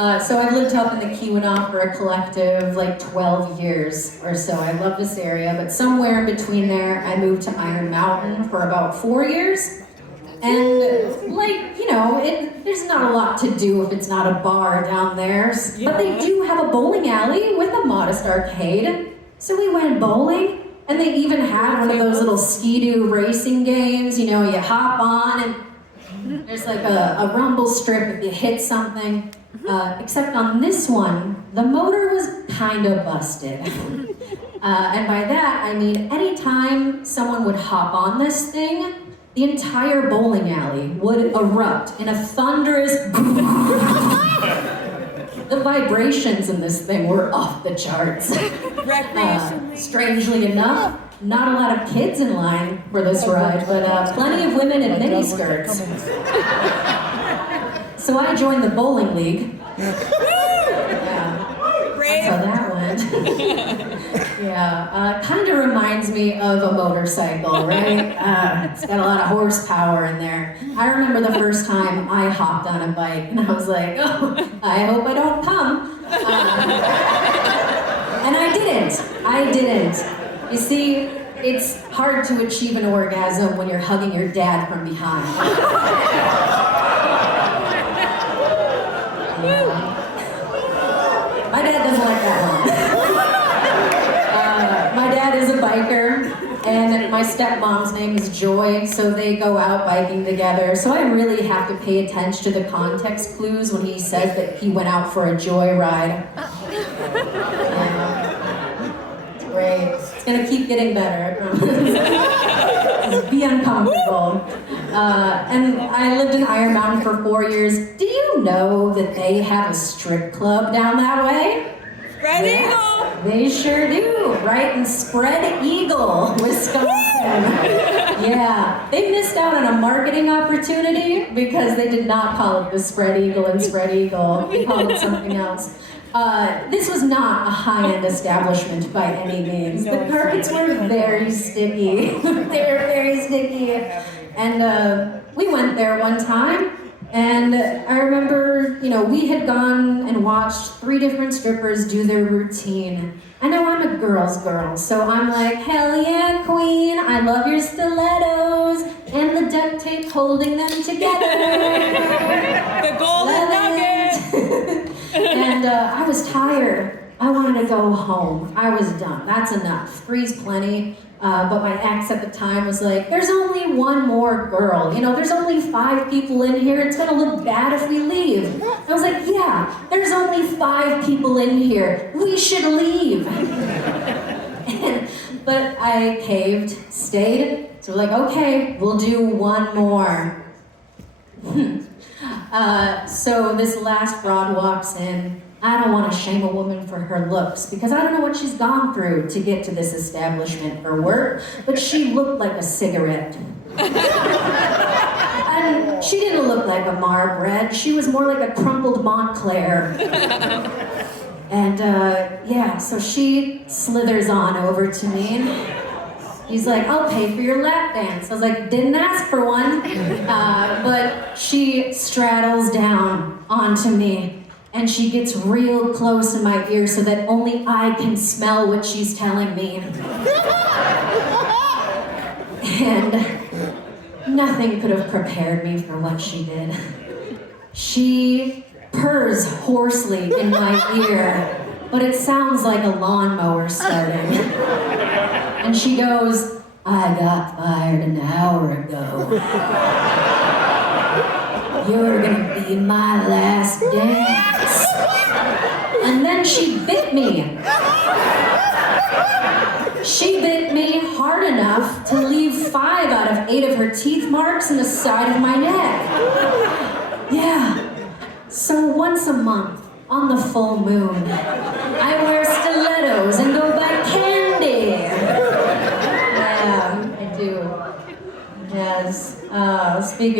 So I've lived up in the Keweenaw for a collective, like 12 years or so. I love this area, but somewhere in between there, I moved to Iron Mountain for about 4 years. And there's not a lot to do if it's not a bar down there. But they do have a bowling alley with a modest arcade. So we went bowling, and they even had one of those little skidoo racing games. You hop on, and there's like a rumble strip if you hit something. Except on this one, the motor was kind of busted. And by that, I mean anytime someone would hop on this thing, the entire bowling alley would erupt in a thunderous The vibrations in this thing were off the charts. Strangely enough, not a lot of kids in line for this ride, but plenty of women in miniskirts. So I joined the bowling league. That's how that went. Kind of reminds me of a motorcycle, right? It's got a lot of horsepower in there. I remember the first time I hopped on a bike, and I was like, oh, I hope I don't come. And I didn't. You see, it's hard to achieve an orgasm when you're hugging your dad from behind. My dad doesn't like that one. My dad is a biker, and my stepmom's name is Joy, so they go out biking together. So I really have to pay attention to the context clues when he says that he went out for a joy ride. It's great. It's gonna keep getting better, I promise. Just be uncomfortable. And I lived in Iron Mountain for 4 years. Do you know that they have a strip club down that way? Spread Eagle! They sure do, right in Spread Eagle, Wisconsin. Yeah, they missed out on a marketing opportunity because they did not call it the Spread Eagle and Spread Eagle. They called it something else. This was not a high-end establishment by any means. The carpets were very sticky. They were very sticky. And we went there one time, and I remember, we had gone and watched 3 different strippers do their routine. I know I'm a girl's girl, so I'm like, hell yeah, queen, I love your stilettos, and the duct tape holding them together. The golden nugget! And I was tired. I wanted to go home. I was done. That's enough. 3's plenty. But my ex at the time was like, there's only one more girl. There's only 5 people in here. It's gonna look bad if we leave. I was like, yeah, there's only 5 people in here. We should leave. But I caved, stayed. So we're like, okay, we'll do one more. So this last broad walks in. I don't want to shame a woman for her looks because I don't know what she's gone through to get to this establishment for work, but she looked like a cigarette. And she didn't look like a Margaret. She was more like a crumpled Montclair. And so she slithers on over to me and he's like, I'll pay for your lap dance. I was like, didn't ask for one. But she straddles down onto me. And she gets real close in my ear so that only I can smell what she's telling me. And nothing could have prepared me for what she did. She purrs hoarsely in my ear, but it sounds like a lawnmower starting. And she goes, I got fired an hour ago. You're gonna be my last dance. And then she bit me. She bit me hard enough to leave 5 out of 8 of her teeth marks in the side of my neck. Yeah. So once a month, on the full moon, I wear stilettos and go buy candy. Yeah, I do. Yes. Speaking